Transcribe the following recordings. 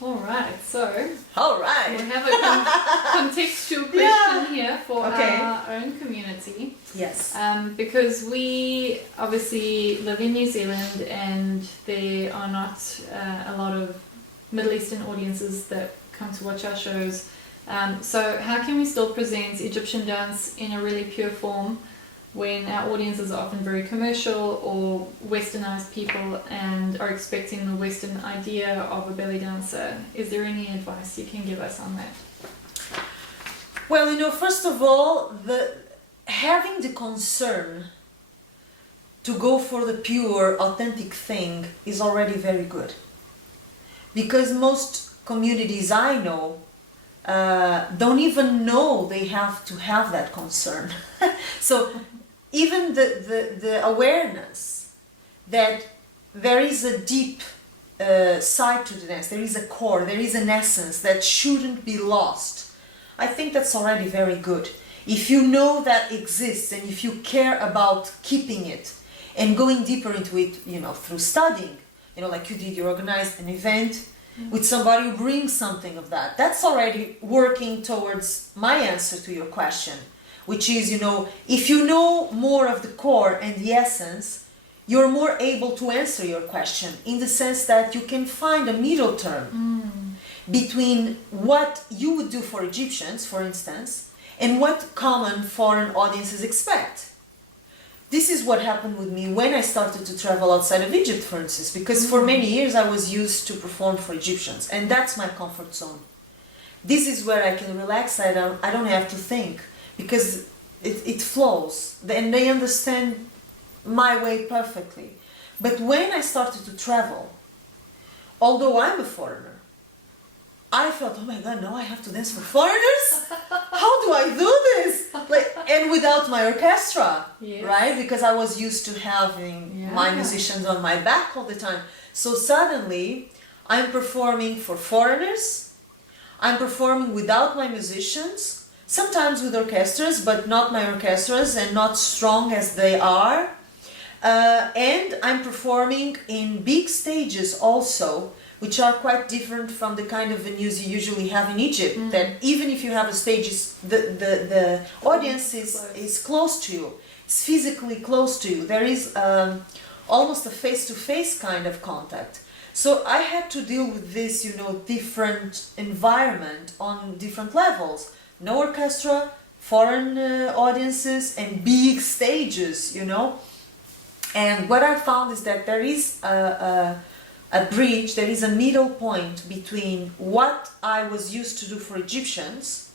All right, so All right. we have a contextual question here for our own community. Yes. Because we obviously live in New Zealand and there are not a lot of Middle Eastern audiences that come to watch our shows. So how can we still present Egyptian dance in a really pure form when our audiences are often very commercial or westernized people and are expecting the Western idea of a belly dancer? Is there any advice you can give us on that? Well, first of all, having the concern to go for the pure, authentic thing is already very good. Because most communities I know don't even know they have to have that concern. So even the awareness that there is a deep side to the dance, there is a core, there is an essence that shouldn't be lost, I think that's already very good. If you know that exists and if you care about keeping it and going deeper into it, through studying, like you did, you organized an event with somebody who brings something of that, that's already working towards my answer to your question, which is, if you know more of the core and the essence, you're more able to answer your question in the sense that you can find a middle term between what you would do for Egyptians, for instance, and what common foreign audiences expect. This is what happened with me when I started to travel outside of Egypt, for instance, because for many years I was used to perform for Egyptians, and that's my comfort zone. This is where I can relax, I don't have to think, because it flows, and they understand my way perfectly. But when I started to travel, although I'm a foreigner, I felt, oh my God, now I have to dance for foreigners? How do I do this? And without my orchestra, right? Because I was used to having my musicians on my back all the time. So suddenly, I'm performing for foreigners, I'm performing without my musicians, sometimes with orchestras, but not my orchestras and not strong as they are. And I'm performing in big stages also, which are quite different from the kind of venues you usually have in Egypt. That even if you have a stage, the audience is close to you, it's physically close to you. There is almost a face-to-face kind of contact. So I had to deal with this, different environment on different levels. No orchestra, foreign audiences, and big stages, And what I found is that there is a bridge, there is a middle point between what I was used to do for Egyptians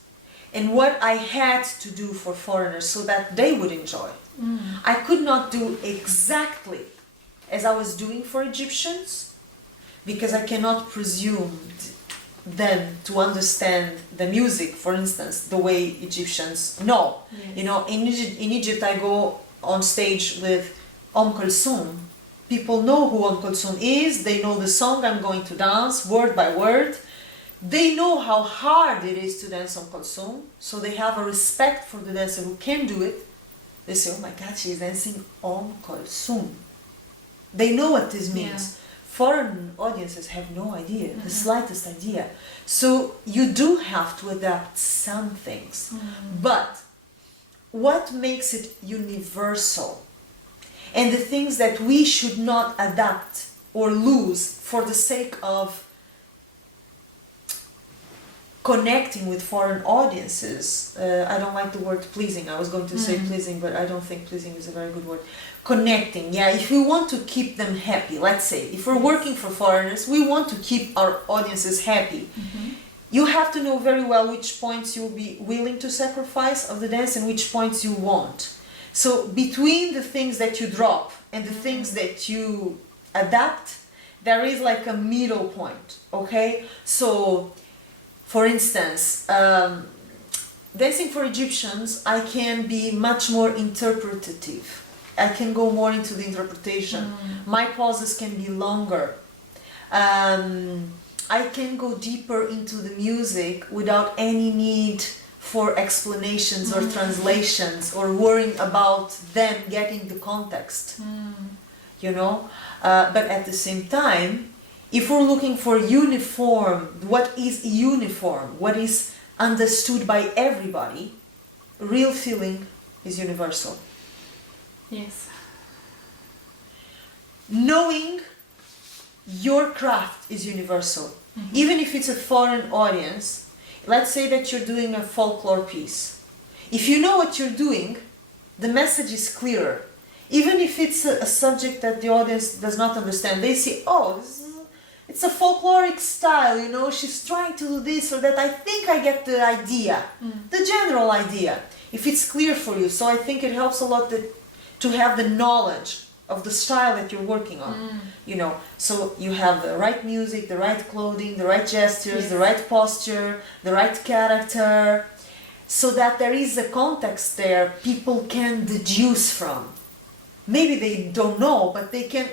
and what I had to do for foreigners so that they would enjoy. I could not do exactly as I was doing for Egyptians because I cannot presume them to understand the music, for instance, the way Egyptians know. In Egypt I go on stage with Kulthum. People know who Kulthum is, they know the song I'm going to dance word by word. They know how hard it is to dance Kulthum, so they have a respect for the dancer who can do it. They say, oh my God, she's dancing Kulthum. They know what this means. Foreign audiences have no idea, the slightest idea. So you do have to adapt some things. But what makes it universal? And the things that we should not adapt or lose for the sake of connecting with foreign audiences. I don't like the word pleasing. I was going to say pleasing, but I don't think pleasing is a very good word. Connecting, if we want to keep them happy, let's say, if we're working for foreigners, we want to keep our audiences happy. You have to know very well which points you'll be willing to sacrifice of the dance and which points you won't. So between the things that you drop and the things that you adapt, there is like a middle point, okay? So, for instance, dancing for Egyptians, I can be much more interpretative. I can go more into the interpretation. My pauses can be longer. I can go deeper into the music without any need for explanations or translations or worrying about them getting the context, But at the same time, if we're looking for uniform, what is uniform, what is understood by everybody, real feeling is universal. Yes. Knowing your craft is universal. Even if it's a foreign audience, let's say that you're doing a folklore piece. If you know what you're doing, the message is clearer. Even if it's a subject that the audience does not understand, they see, oh, it's a folkloric style, you know, she's trying to do this or that. I think I get the idea, the general idea, if it's clear for you. So I think it helps a lot to have the knowledge of the style that you're working on, you know. So you have the right music, the right clothing, the right gestures, the right posture, the right character, so that there is a context there people can deduce from. Maybe they don't know, but they can,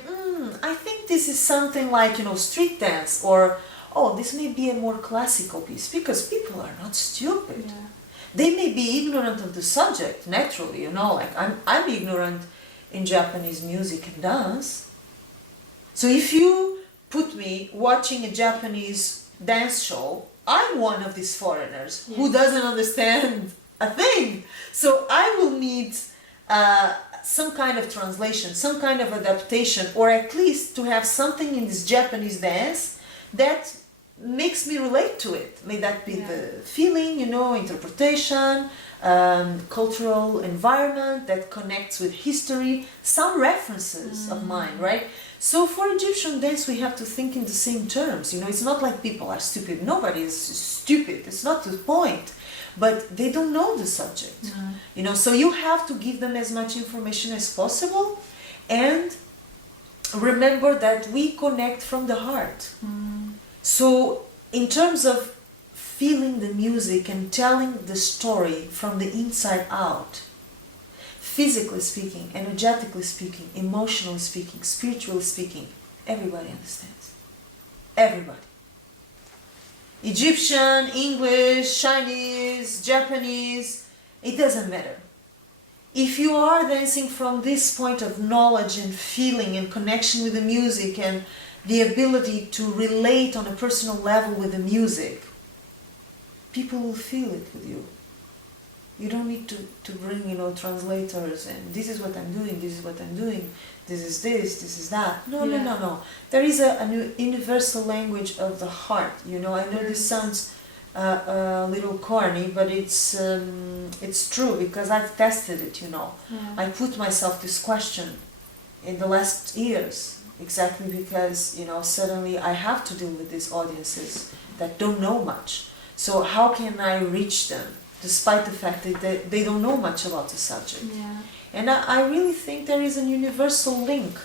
I think this is something like, you know, street dance, or, oh, this may be a more classical piece, because people are not stupid. Yeah. They may be ignorant of the subject, naturally, you know, like I'm ignorant in Japanese music and dance. So if you put me watching a Japanese dance show, I'm one of these foreigners who doesn't understand a thing. So I will need some kind of translation, some kind of adaptation, or at least to have something in this Japanese dance that makes me relate to it. May that be the feeling, you know, interpretation, cultural environment that connects with history, some references of mine, right? So for Egyptian dance, we have to think in the same terms. You know, it's not like people are stupid. Nobody is stupid. It's not the point. But they don't know the subject. You know, so you have to give them as much information as possible, and remember that we connect from the heart. So in terms of feeling the music and telling the story from the inside out, physically speaking, energetically speaking, emotionally speaking, spiritually speaking, everybody understands. Everybody. Egyptian, English, Chinese, Japanese, it doesn't matter. If you are dancing from this point of knowledge and feeling and connection with the music and the ability to relate on a personal level with the music, people will feel it with you. You don't need to bring, you know, translators and this is what I'm doing, this is what I'm doing, this is that. No. There is a universal language of the heart, you know. I know this sounds a little corny, but it's true, because I've tested it, you know. I put myself this question in the last years, exactly because, you know, suddenly I have to deal with these audiences that don't know much. So how can I reach them, despite the fact that they don't know much about the subject? And I really think there is a universal link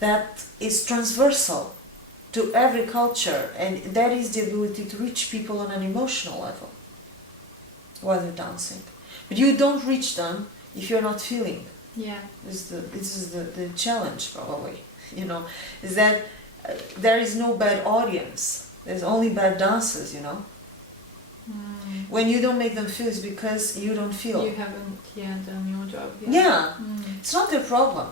that is transversal to every culture, and that is the ability to reach people on an emotional level while they're dancing. But you don't reach them if you're not feeling. This is the challenge, probably, you know, is that there is no bad audience. There's only bad dancers, you know. When you don't make them feel, it's because you don't feel. You haven't done your job. It's not their problem.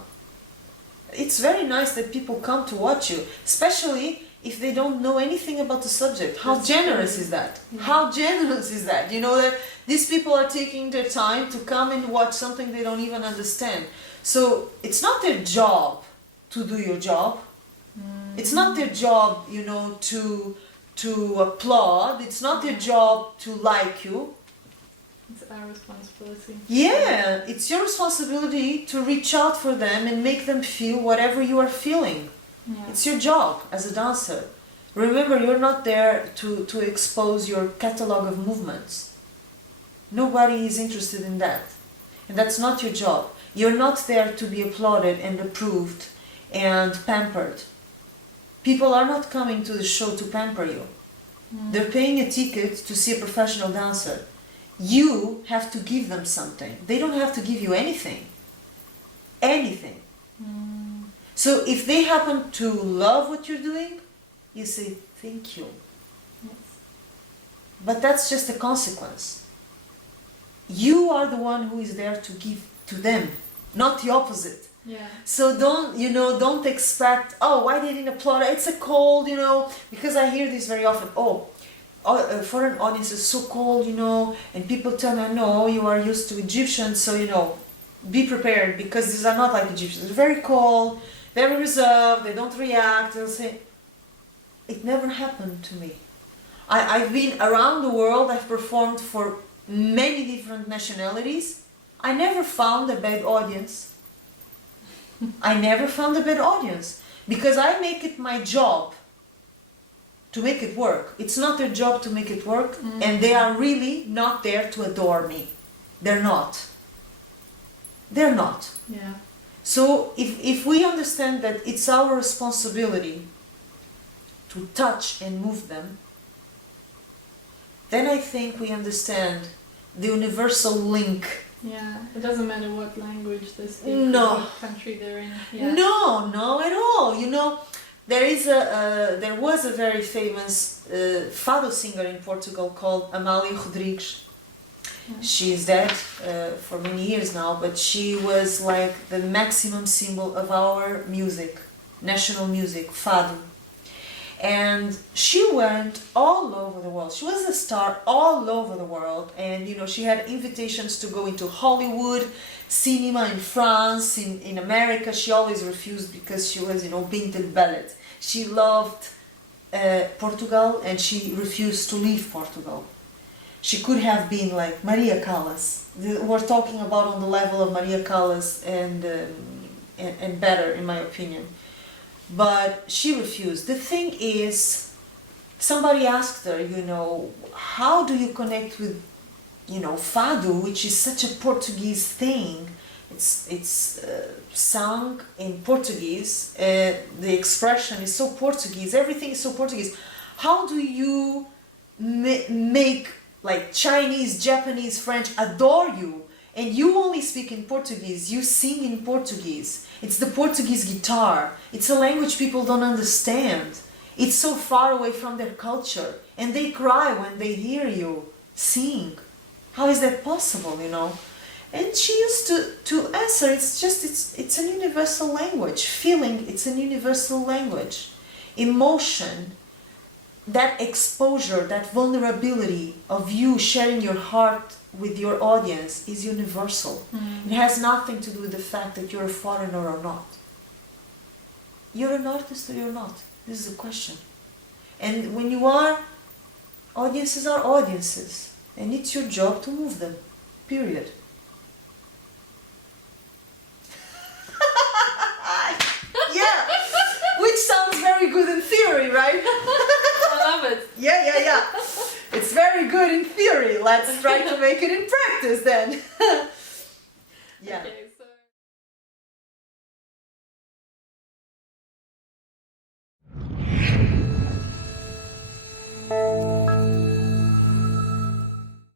It's very nice that people come to watch you, especially if they don't know anything about the subject. How generous is that? How generous is that? You know, that these people are taking their time to come and watch something they don't even understand. So it's not their job to do your job. It's not their job, you know, to applaud. It's not their job to like you. It's our responsibility. Yeah, it's your responsibility to reach out for them and make them feel whatever you are feeling. It's your job as a dancer. Remember, you're not there to expose your catalog of movements. Nobody is interested in that. And that's not your job. You're not there to be applauded and approved and pampered. People are not coming to the show to pamper you. They're paying a ticket to see a professional dancer. You have to give them something. They don't have to give you anything. Anything. So if they happen to love what you're doing, you say, thank you. But that's just a consequence. You are the one who is there to give to them, not the opposite. Yeah. So don't expect, oh, why they didn't applaud? It's a cold, because I hear this very often. Foreign audience is so cold, and people tell me, no, you are used to Egyptians, so, be prepared, because these are not like Egyptians. They're very cold, very reserved, they don't react. They'll say, it never happened to me. I've been around the world, I've performed for many different nationalities. I never found a bad audience. I never found a bad audience, because I make it my job to make it work. It's not their job to make it work, and they are really not there to adore me. They're not. They're not. Yeah. So if we understand that it's our responsibility to touch and move them, then I think we understand the universal link. Yeah, it doesn't matter what language they speak, No. or what country they're in. Yeah. No, at all. There was a very famous fado singer in Portugal called Amália Rodrigues. Yeah. She is dead for many years now, but she was like the maximum symbol of our music, national music, fado. And she went all over the world. She was a star all over the world, and she had invitations to go into Hollywood, cinema in France, in America. She always refused because she was, painted ballet. She loved Portugal, and she refused to leave Portugal. She could have been like Maria Callas. We're talking about on the level of Maria Callas and better, in my opinion. But she refused. The thing is, somebody asked her, how do you connect with, fado, which is such a Portuguese thing. It's sung in Portuguese. The expression is so Portuguese. Everything is so Portuguese. How do you make like Chinese, Japanese, French adore you? And you only speak in Portuguese, you sing in Portuguese. It's the Portuguese guitar. It's a language people don't understand. It's so far away from their culture. And they cry when they hear you sing. How is that possible, And she used to answer, it's a universal language. Feeling, it's a universal language. Emotion, that exposure, that vulnerability of you sharing your heart with your audience is universal. It has nothing to do with the fact that you're a foreigner or not. You're an artist or you're not. This is the question. And when you are, audiences are audiences. And it's your job to move them. Period. Yeah! Which sounds very good in theory, right? I love it. Yeah. It's very good in theory. Let's try to make it in practice then. Yeah. Okay.